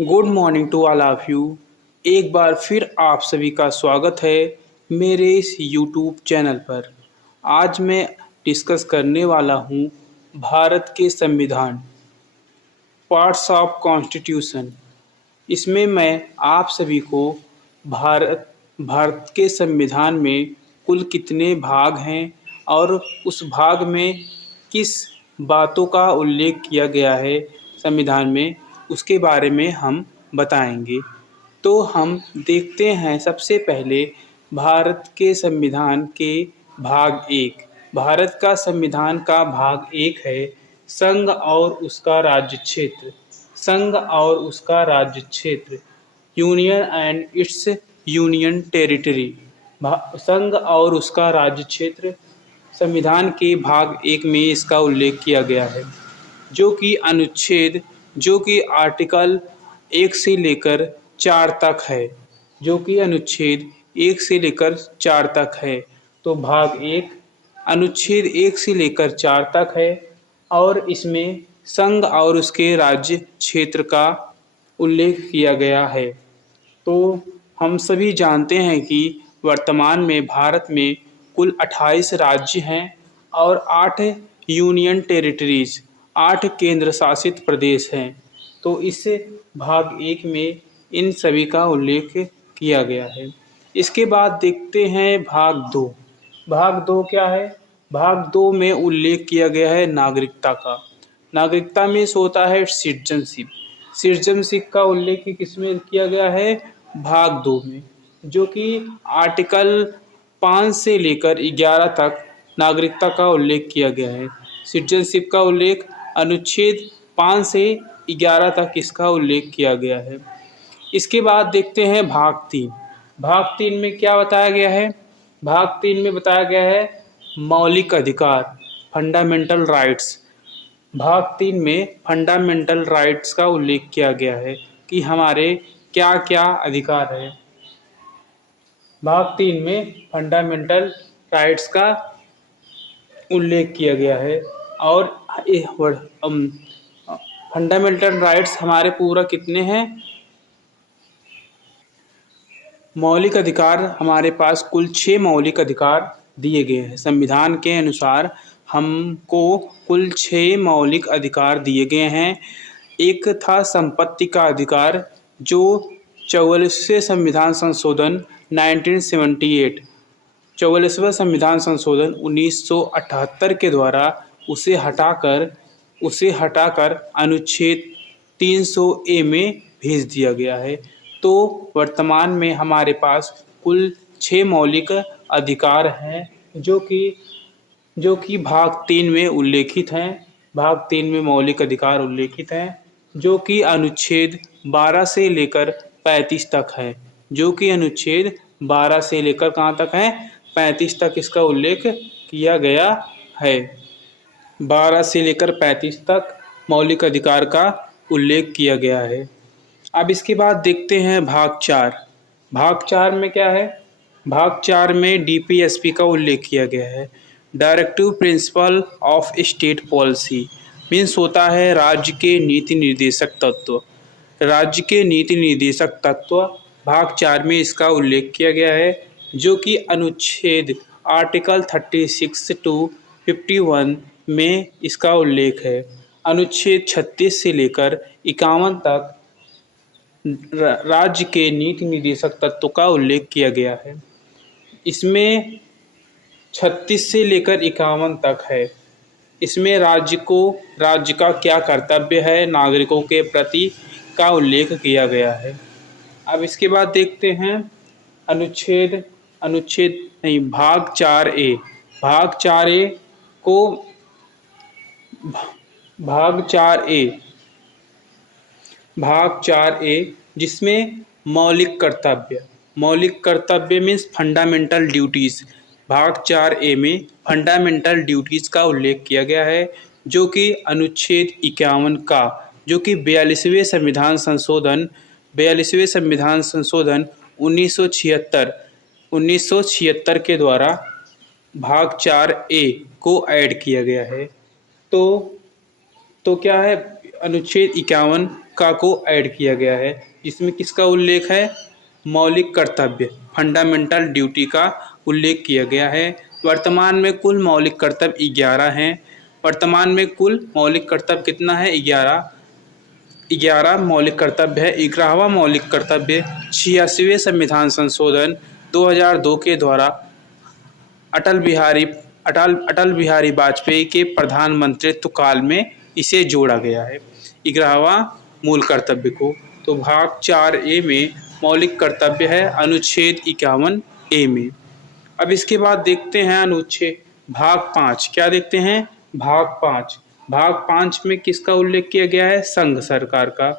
Good morning to all of you. एक बार फिर आप सभी का स्वागत है मेरे इस यूट्यूब चैनल पर। आज मैं डिस्कस करने वाला हूँ भारत के संविधान, पार्ट्स ऑफ कॉन्स्टिट्यूशन। इसमें मैं आप सभी को भारत के संविधान में कुल कितने भाग हैं और उस भाग में किस बातों का उल्लेख किया गया है संविधान में, उसके बारे में हम बताएंगे। तो हम देखते हैं सबसे पहले भारत के संविधान के भाग एक। भारत का संविधान का भाग एक है संघ और उसका राज्य क्षेत्र। संघ और उसका राज्य क्षेत्र, union and it's union territory. संघ और उसका राज्य क्षेत्र संविधान के भाग एक में इसका उल्लेख किया गया है, जो कि आर्टिकल 1 से लेकर 4 तक है। जो कि अनुच्छेद 1 से लेकर 4 तक है। तो भाग एक अनुच्छेद 1 से लेकर 4 तक है और इसमें संघ और उसके राज्य क्षेत्र का उल्लेख किया गया है। तो हम सभी जानते हैं कि वर्तमान में भारत में कुल 28 राज्य हैं और 8 यूनियन टेरिटरीज, 8 केंद्र शासित प्रदेश हैं। तो इस भाग एक में इन सभी का उल्लेख किया गया है। इसके बाद देखते हैं भाग दो। भाग दो क्या है? भाग दो में उल्लेख किया गया है नागरिकता का। नागरिकता में होता है सिटीजनशिप। सिटीजनशिप का उल्लेख किसमें किया गया है? भाग दो में, जो कि आर्टिकल 5 से लेकर 11 तक नागरिकता का उल्लेख किया गया है। सिटीजनशिप का उल्लेख अनुच्छेद 5 से 11 तक इसका उल्लेख किया गया है। इसके बाद देखते हैं भाग तीन। भाग तीन में क्या बताया गया है? भाग तीन में बताया गया है मौलिक अधिकार, फंडामेंटल राइट्स। भाग तीन में फंडामेंटल राइट्स का उल्लेख किया गया है कि हमारे क्या क्या अधिकार है। भाग तीन में फंडामेंटल राइट्स का उल्लेख किया गया है और फंडामेंटल राइट्स हमारे पूरा कितने हैं? मौलिक अधिकार हमारे पास कुल 6 मौलिक अधिकार दिए गए हैं। संविधान के अनुसार हमको कुल 6 मौलिक अधिकार दिए गए हैं। एक था संपत्ति का अधिकार, जो 44वें संविधान संशोधन 1978, 44वां संविधान संशोधन 1978 के द्वारा उसे हटाकर अनुच्छेद 300A में भेज दिया गया है। तो वर्तमान में हमारे पास कुल 6 मौलिक अधिकार हैं, जो कि भाग 3 में उल्लेखित हैं। भाग 3 में मौलिक अधिकार उल्लेखित हैं, जो कि अनुच्छेद 12 से लेकर 35 तक है। जो कि अनुच्छेद 12 से लेकर कहाँ तक है? 35 तक इसका उल्लेख किया गया है। 12 से लेकर 35 तक मौलिक अधिकार का उल्लेख किया गया है। अब इसके बाद देखते हैं भाग 4। भाग 4 में क्या है? भाग 4 में डीपीएसपी का उल्लेख किया गया है, directive principle of state policy. Means होता है राज्य के नीति निर्देशक तत्व। राज्य के नीति निर्देशक तत्व भाग 4 में इसका उल्लेख किया गया है, जो कि अनुच्छेद आर्टिकल 36 टू 51 में इसका उल्लेख है। अनुच्छेद 36 से लेकर 51 तक राज्य के नीति निर्देशक तत्व का उल्लेख किया गया है। इसमें 36 से लेकर 51 तक है। इसमें राज्य का क्या कर्तव्य है नागरिकों के प्रति का उल्लेख किया गया है। अब इसके बाद देखते हैं भाग 4A। भाग 4A को भाग 4A जिसमें मौलिक कर्तव्य मीन्स फंडामेंटल ड्यूटीज़। भाग 4A में फंडामेंटल ड्यूटीज़ का उल्लेख किया गया है, जो कि अनुच्छेद 51 का, जो कि 42वें संविधान संशोधन 1976 के द्वारा भाग 4A को ऐड किया गया है। तो क्या है? अनुच्छेद 51 का को ऐड किया गया है, जिसमें किसका उल्लेख है, मौलिक कर्तव्य, फंडामेंटल ड्यूटी का उल्लेख किया गया है। वर्तमान में कुल मौलिक कर्तव्य 11 हैं। वर्तमान में कुल मौलिक कर्तव्य कितना है, 11 मौलिक कर्तव्य है। 11वां मौलिक कर्तव्य 86वें संविधान संशोधन 2002 के द्वारा अटल बिहारी वाजपेयी के प्रधानमंत्रित्व काल में इसे जोड़ा गया है, 11वां मूल कर्तव्य को। तो भाग 4A में मौलिक कर्तव्य है अनुच्छेद 51A में। अब इसके बाद देखते हैं अनुच्छेद भाग 5। क्या देखते हैं, भाग 5। भाग 5 में किसका उल्लेख किया गया है, संघ सरकार का।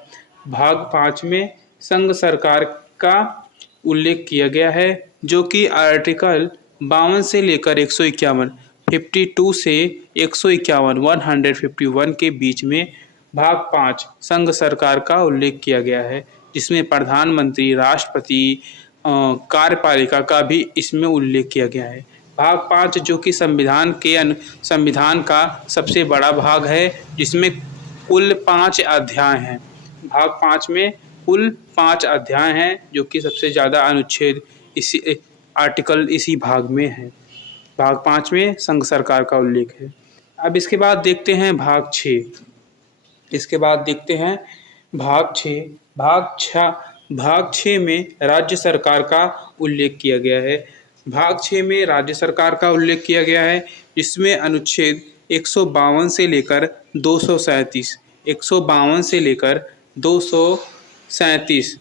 भाग 5 में संघ सरकार का उल्लेख किया गया है, जो कि आर्टिकल 52 से लेकर 151, 52 से 151, 151 के बीच में भाग 5 संघ सरकार का उल्लेख किया गया है, जिसमें प्रधानमंत्री, राष्ट्रपति, कार्यपालिका का भी इसमें उल्लेख किया गया है। भाग 5 जो कि संविधान का सबसे बड़ा भाग है, जिसमें कुल 5 अध्याय हैं। भाग 5 में कुल 5 अध्याय हैं, जो कि सबसे ज़्यादा अनुच्छेद इसी भाग में है। भाग 5 में संघ सरकार का उल्लेख है। अब इसके बाद देखते हैं भाग 6। इसके बाद देखते हैं भाग 6। भाग 6 में राज्य सरकार का उल्लेख किया गया है। भाग 6 में राज्य सरकार का उल्लेख किया गया है, जिसमें अनुच्छेद 152 से लेकर 237, 152 से लेकर 237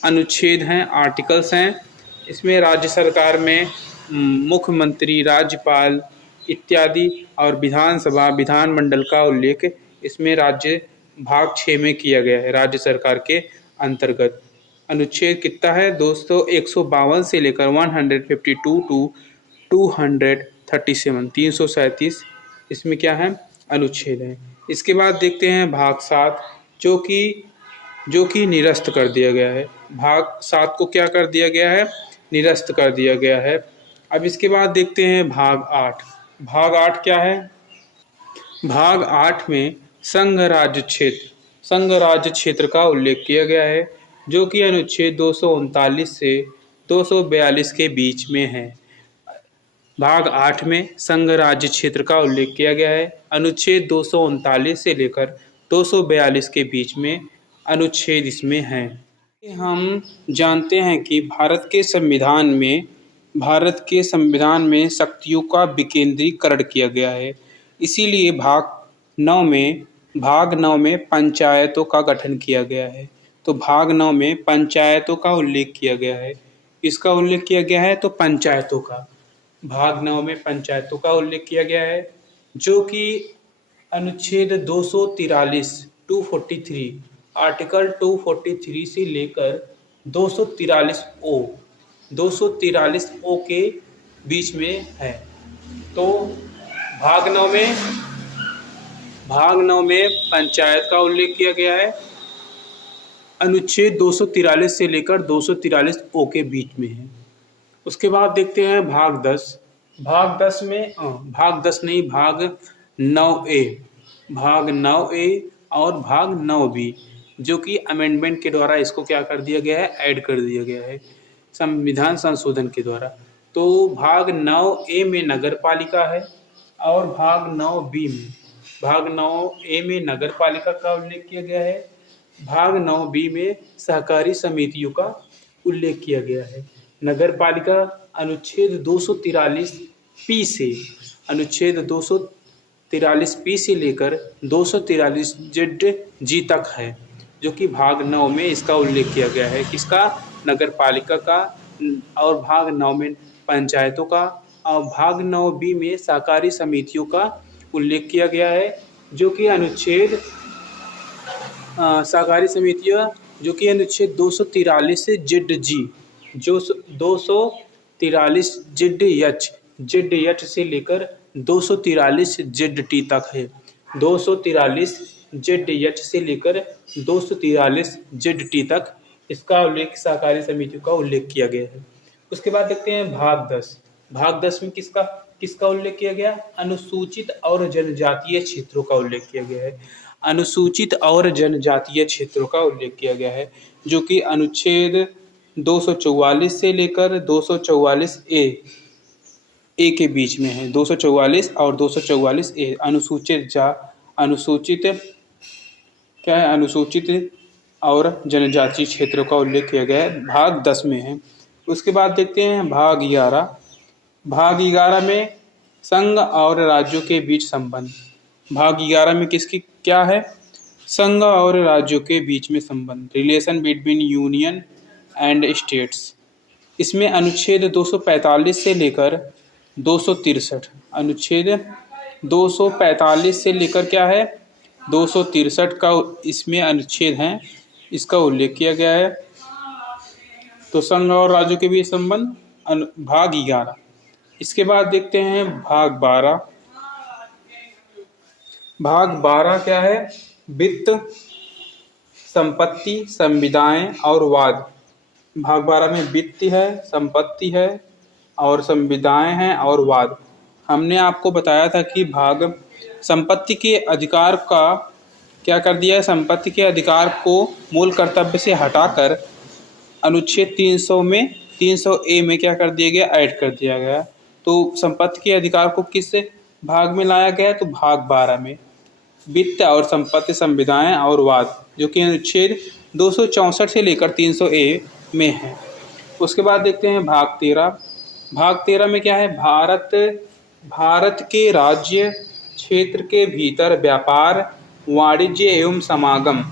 अनुच्छेद हैं, आर्टिकल्स हैं। इसमें राज्य सरकार में मुख्यमंत्री, राज्यपाल इत्यादि और विधानसभा, विधानमंडल का उल्लेख इसमें भाग 6 में किया गया है। राज्य सरकार के अंतर्गत अनुच्छेद कितना है, 152 से लेकर 152 टू 237, 337 इसमें क्या है, अनुच्छेद है। इसके बाद देखते हैं भाग 7, जो कि निरस्त कर दिया गया है। भाग 7 को क्या कर दिया गया है, निरस्त कर दिया गया है। अब इसके बाद देखते हैं भाग 8। भाग 8 क्या है, भाग 8 में संघ राज्य क्षेत्र का उल्लेख किया गया है, जो कि अनुच्छेद 239 से 242 के बीच में है। भाग 8 में संघ राज्य क्षेत्र का उल्लेख किया गया है, अनुच्छेद 239 से लेकर 242 के बीच में अनुच्छेद इसमें हैं। हम जानते हैं कि भारत के संविधान में शक्तियों का विकेंद्रीकरण किया गया है। इसीलिए भाग 9 में पंचायतों का गठन किया गया है। तो भाग 9 में पंचायतों का उल्लेख किया गया है। इसका उल्लेख किया गया है तो पंचायतों का, भाग 9 में पंचायतों का उल्लेख किया गया है, जो कि अनुच्छेद 243, 243, आर्टिकल 243 से लेकर 243 ओ के बीच में है। तो भाग 9 में पंचायत का उल्लेख किया गया है, अनुच्छेद 243 से लेकर 243 ओ के बीच में है। उसके बाद देखते हैं भाग 10। भाग 9A, भाग 9A और भाग 9B, जो कि अमेंडमेंट के द्वारा इसको क्या कर दिया गया है, ऐड कर दिया गया है संविधान संशोधन के द्वारा। तो भाग 9A में नगर पालिका है और भाग 9A में नगर पालिका का उल्लेख किया गया है। भाग 9B में सहकारी समितियों का उल्लेख किया गया है। नगर पालिका अनुच्छेद 243P से लेकर 243G तक है, जो कि भाग 9 में इसका उल्लेख किया गया है। किसका, नगर पालिका का, और भाग 9 में पंचायतों का, और भाग 9B में सहकारी समितियों का उल्लेख किया गया है, जो कि अनुच्छेद सहकारी समितियाँ, जो कि अनुच्छेद 243 से ZG, जो 243 ZH से लेकर 243 ZT तक है। 243 ZH से लेकर 243 ZT तक इसका उल्लेख सहकारी समितियों का उल्लेख किया गया है। उसके बाद देखते हैं भाग 10। भाग 10 में किसका उल्लेख किया गया, अनुसूचित और जनजातीय क्षेत्रों का उल्लेख किया गया है। अनुसूचित और जनजातीय क्षेत्रों का उल्लेख किया गया है, जो कि अनुच्छेद 244 से लेकर 244 ए के बीच में है। 244 और 244 ए अनुसूचित क्या है, अनुसूचित और जनजातीय क्षेत्रों का उल्लेख किया गया है, भाग 10 में है। उसके बाद देखते हैं भाग 11। भाग 11 में संघ और राज्यों के बीच संबंध। भाग 11 में किसकी क्या है, संघ और राज्यों के बीच में संबंध, relation between union and states. इसमें अनुच्छेद 245 से लेकर 263, अनुच्छेद 245 से लेकर क्या है 263 का इसमें अनुच्छेद हैं, इसका उल्लेख किया गया है। तो संघ और राज्यों के बीच संबंध भाग 11। इसके बाद देखते हैं भाग 12। भाग 12 क्या है, वित्त, संपत्ति, संविदाएं और वाद। भाग 12 में वित्त है, संपत्ति है और संविदाएं हैं और वाद। हमने आपको बताया था कि भाग संपत्ति के अधिकार का क्या कर दिया है, संपत्ति के अधिकार को मूल कर्तव्य से हटाकर अनुच्छेद 300 में 300 ए में क्या कर दिया गया, ऐड कर दिया गया। तो संपत्ति के अधिकार को किस भाग में लाया गया, तो भाग 12 में वित्त और संपत्ति, संविदाएं और वाद, जो कि अनुच्छेद 264 से लेकर 300 ए में है। उसके बाद देखते हैं भाग 13। भाग 13 में क्या है, भारत के राज्य क्षेत्र के भीतर व्यापार, वाणिज्य एवं समागम।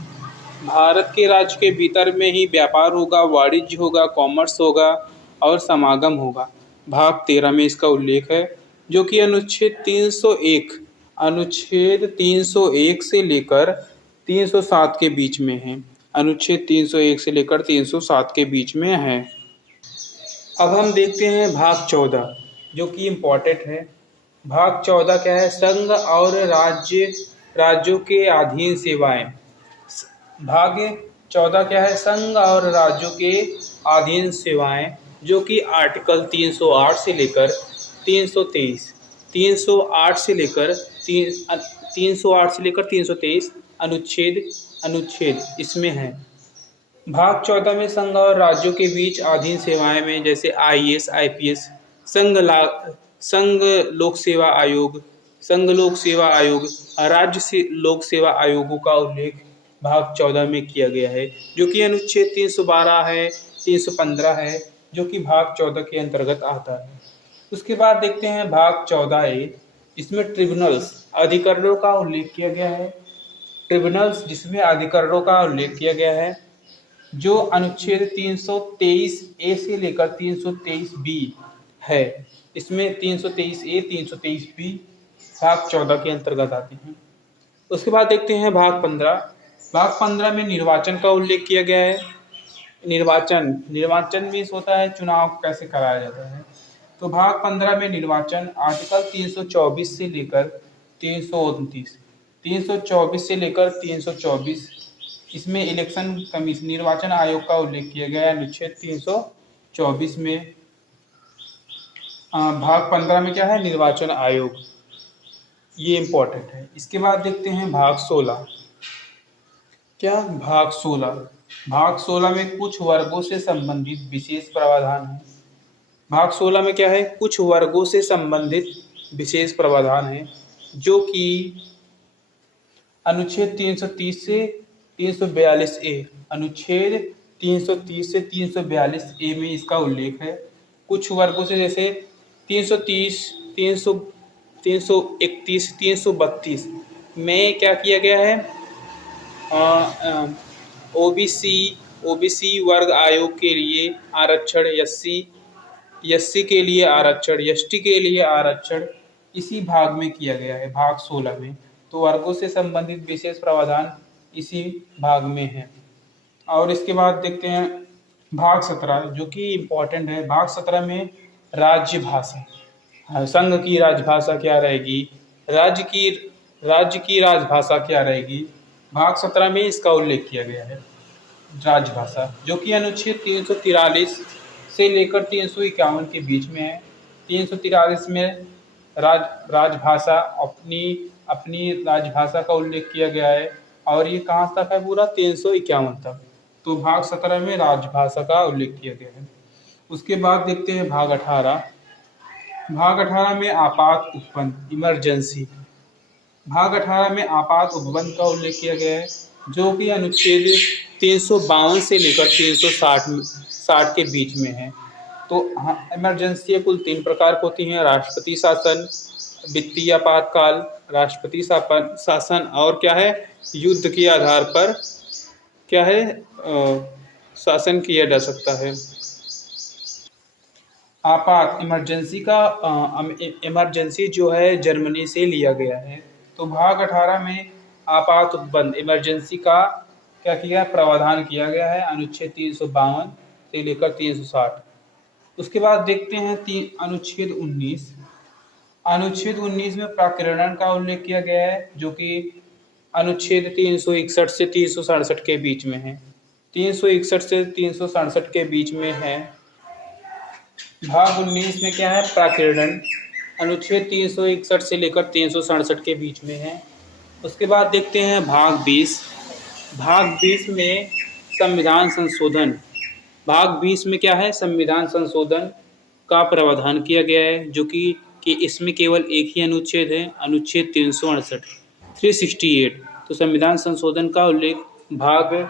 भारत के राज्य के भीतर में ही व्यापार होगा, वाणिज्य होगा, कॉमर्स होगा और समागम होगा। भाग 13 में इसका उल्लेख है, जो कि अनुच्छेद 301 से लेकर 307 के बीच में है। अनुच्छेद 301 से लेकर 307 के बीच में है। अब हम देखते हैं भाग 14, जो कि इम्पोर्टेंट है। भाग 14 क्या है, संघ और राज्यों के अधीन सेवाएं। भाग 14 क्या है, संघ और राज्यों के अधीन सेवाएं, जो कि आर्टिकल 308 से लेकर 323, 308 से लेकर 323 अनुच्छेद इसमें है। भाग 14 में संघ और राज्यों के बीच अधीन सेवाएं में जैसे आईएएस, आईपीएस, संघ लोक सेवा आयोग, राज्य से लोक सेवा आयोगों का उल्लेख भाग 14 में किया गया है, जो कि अनुच्छेद 312 है, 315 है, जो कि भाग 14 के अंतर्गत आता है। उसके बाद देखते हैं भाग 14A। इसमें ट्रिब्यूनल्स, अधिकरणों का उल्लेख किया गया है। ट्रिब्यूनल्स जिसमें अधिकरणों का उल्लेख किया गया है, जो अनुच्छेद 323A से लेकर 323B है। इसमें 323A, 323B भाग 14 के अंतर्गत आते हैं। उसके बाद देखते हैं भाग 15। भाग 15 में निर्वाचन का उल्लेख किया गया है। निर्वाचन मीन्स होता है चुनाव कैसे कराया जाता है। तो भाग 15 में निर्वाचन आर्टिकल 324 से लेकर 329, 324 से लेकर 324, इसमें इलेक्शन कमीशन, निर्वाचन आयोग का उल्लेख किया गया है अनुच्छेद 324 में। भाग 15 में क्या है, निर्वाचन आयोग, ये इम्पोर्टेंट है। इसके बाद देखते हैं भाग 16। क्या, भाग 16 में कुछ वर्गों से संबंधित विशेष प्रावधान है। भाग 16 में क्या है, कुछ वर्गों से संबंधित विशेष प्रावधान है, जो कि अनुच्छेद 330 से 342A, अनुच्छेद 330 से 342A में इसका उल्लेख है। कुछ वर्गों से जैसे 330, 331, 332 में क्या किया गया है, ओबीसी वर्ग आयोग के लिए आरक्षण, एससी के लिए आरक्षण, एसटी के लिए आरक्षण इसी भाग में किया गया है, भाग 16 में। तो वर्गों से संबंधित विशेष प्रावधान इसी भाग में है। और इसके बाद देखते हैं भाग 17, जो कि इम्पोर्टेंट है। भाग 17 में राज्य भाषा, संघ की राजभाषा क्या रहेगी, राज्य की राजभाषा क्या रहेगी, भाग 17 में इसका उल्लेख किया गया है। राजभाषा, जो कि अनुच्छेद 343 से लेकर 351 के बीच में है। 343 में राजभाषा अपनी अपनी राजभाषा का उल्लेख किया गया है। और ये कहाँ तक है पूरा 351 तक। तो भाग 17 में राजभाषा का उल्लेख किया गया है। उसके बाद देखते हैं भाग 18। भाग 18 में आपात उपबंध इमरजेंसी। भाग 18 में आपात उपबंध का उल्लेख किया गया है, जो कि अनुच्छेद 352 से लेकर 360 के बीच में है। तो हाँ, इमरजेंसी कुल 3 प्रकार की होती हैं: राष्ट्रपति शासन, वित्तीय आपातकाल, राष्ट्रपति शासन, और क्या है, युद्ध के आधार पर क्या है शासन किया जा सकता है। आपात इमरजेंसी का इमरजेंसी जो है जर्मनी से लिया गया है। तो भाग 18 में आपात उपबंध इमरजेंसी का क्या किया प्रावधान किया गया है अनुच्छेद 352 से लेकर 360। उसके बाद देखते हैं अनुच्छेद 19। अनुच्छेद 19 में प्राकिरण का उल्लेख किया गया है, जो कि अनुच्छेद 361 से 367 के बीच में है। 361 से 367 के बीच में है। भाग 19 में क्या है प्राकिरण, अनुच्छेद 361 से लेकर 367 के बीच में है। उसके बाद देखते हैं भाग 20। भाग 20 में संविधान संशोधन। भाग 20 में क्या है संविधान संशोधन का प्रावधान किया गया है, जो कि इसमें केवल एक ही अनुच्छेद है, अनुच्छेद 368। तो संविधान संशोधन का उल्लेख भाग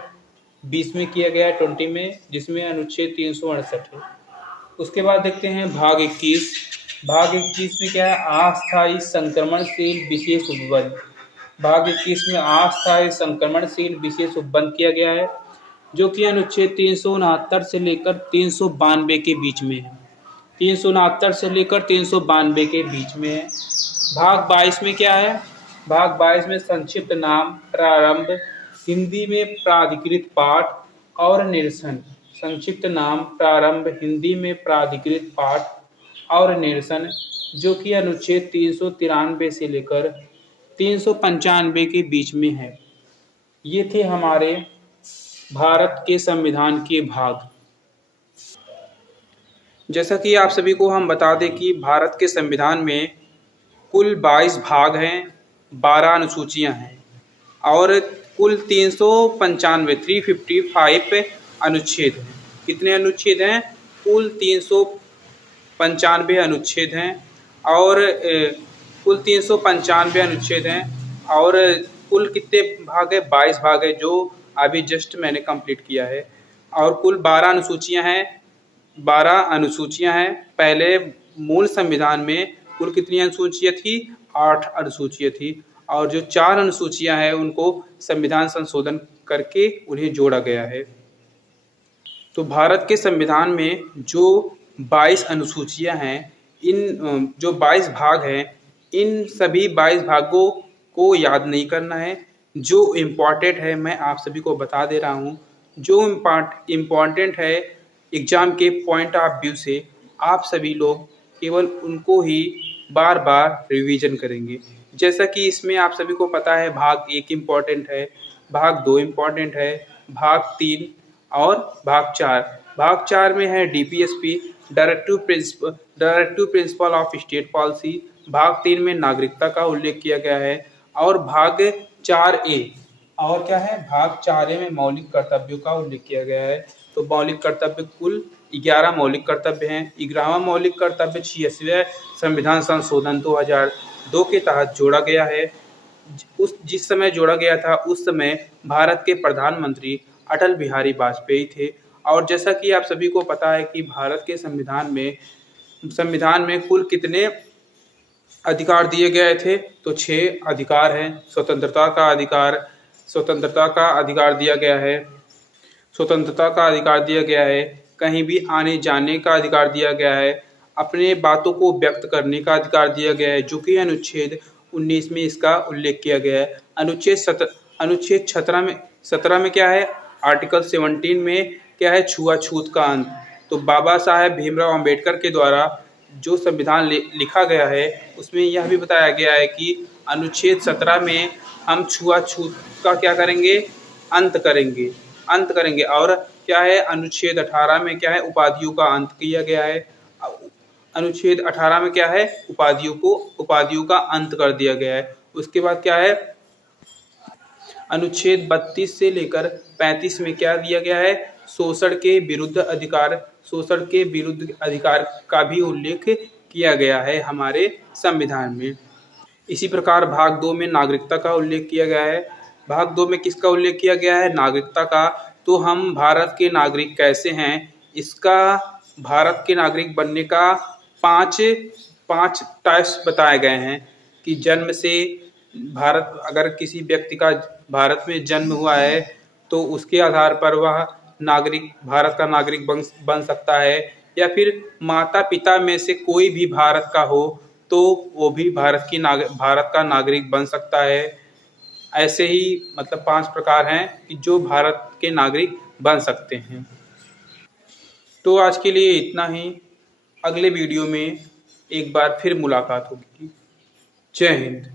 20 में किया गया है 20 में, जिसमें अनुच्छेद 368 है। उसके बाद देखते हैं भाग 21। भाग 21 में क्या है अस्थायी संक्रमणशील विशेष उपबंध। भाग 21 में अस्थायी संक्रमणशील विशेष उपबंध किया गया है, जो कि अनुच्छेद 369 से लेकर 392 के बीच में है। 369 से लेकर 392 के बीच में है। भाग 22 में क्या है, भाग 22 में संक्षिप्त नाम प्रारंभ, हिंदी में प्राधिकृत पाठ और निरसन। संक्षिप्त नाम प्रारंभ, हिंदी में प्राधिकृत पाठ और निरसन, जो कि अनुच्छेद 393 से लेकर 395 के बीच में है। ये थे हमारे भारत के संविधान के भाग। जैसा कि आप सभी को हम बता दें कि भारत के संविधान में कुल 22 भाग हैं, 12 अनुसूचियां हैं और कुल 355 अनुच्छेद हैं। कितने अनुच्छेद हैं? कुल 395 अनुच्छेद हैं और कुल 395 अनुच्छेद हैं और कुल कितने भाग है? 22 भाग है, जो अभी जस्ट मैंने कंप्लीट किया है। और कुल 12 अनुसूचियां हैं। 12 अनुसूचियां हैं। पहले मूल संविधान में कुल कितनी अनुसूचियां थी? 8 अनुसूचियां थी और जो 4 अनुसूचियां हैं उनको संविधान संशोधन करके उन्हें जोड़ा गया है। तो भारत के संविधान में जो 22 अनुसूचियां हैं, इन जो 22 भाग हैं, इन सभी 22 भागों को याद नहीं करना है। जो इम्पॉर्टेंट है मैं आप सभी को बता दे रहा हूँ। जो इम्पॉर्टेंट है एग्ज़ाम के पॉइंट ऑफ व्यू से, आप सभी लोग केवल उनको ही बार बार रिवीजन करेंगे। जैसा कि इसमें आप सभी को पता है भाग 1 इम्पॉर्टेंट है, भाग 2 इम्पॉर्टेंट है, भाग 3 और भाग 4। भाग 4 में है DPSP, directive principle of state policy. भाग 3 में नागरिकता का उल्लेख किया गया है और भाग 4A और क्या है भाग 4A में मौलिक कर्तव्यों का उल्लेख किया गया है। तो मौलिक कर्तव्य कुल 11 मौलिक कर्तव्य हैं। 11वां मौलिक कर्तव्य 86वें संविधान संशोधन 2002 के तहत जोड़ा गया है। जिस समय जोड़ा गया था उस समय भारत के प्रधानमंत्री अटल बिहारी वाजपेयी थे। और जैसा कि आप सभी को पता है कि भारत के संविधान में कुल कितने अधिकार दिए गए थे? तो 6 अधिकार हैं। स्वतंत्रता का अधिकार दिया गया है। स्वतंत्रता का अधिकार दिया गया है। कहीं भी आने जाने का अधिकार दिया गया है। अपने बातों को व्यक्त करने का अधिकार दिया गया है, जो कि अनुच्छेद 19 में इसका उल्लेख किया गया है। अनुच्छेद 17 में क्या है? आर्टिकल 17 में क्या है? छुआछूत का अंत। तो बाबा साहेब भीमराव अंबेडकर के द्वारा जो संविधान लिखा गया है उसमें यह भी बताया गया है कि अनुच्छेद 17 में हम छुआछूत का क्या करेंगे? अंत करेंगे। और क्या है अनुच्छेद 18 में क्या है? उपाधियों का अंत किया गया है। अनुच्छेद 18 में क्या है? उपाधियों का अंत कर दिया गया है। उसके बाद क्या है, अनुच्छेद 32 से लेकर 35 में क्या दिया गया है, शोषण के विरुद्ध अधिकार, शोषण के विरुद्ध अधिकार का भी उल्लेख किया गया है हमारे संविधान में। इसी प्रकार भाग 2 में नागरिकता का उल्लेख किया गया है। भाग 2 में किसका उल्लेख किया गया है, नागरिकता का। तो हम भारत के नागरिक कैसे हैं, इसका भारत के नागरिक बनने का पाँच पाँच टाइप्स बताए गए हैं कि जन्म से भारत, अगर किसी व्यक्ति का भारत में जन्म हुआ है तो उसके आधार पर वह नागरिक, भारत का नागरिक बन सकता है, या फिर माता पिता में से कोई भी भारत का हो तो वो भी भारत का नागरिक बन सकता है। ऐसे ही मतलब 5 प्रकार हैं कि जो भारत के नागरिक बन सकते हैं। तो आज के लिए इतना ही। अगले वीडियो में एक बार फिर मुलाकात होगी। जय हिंद।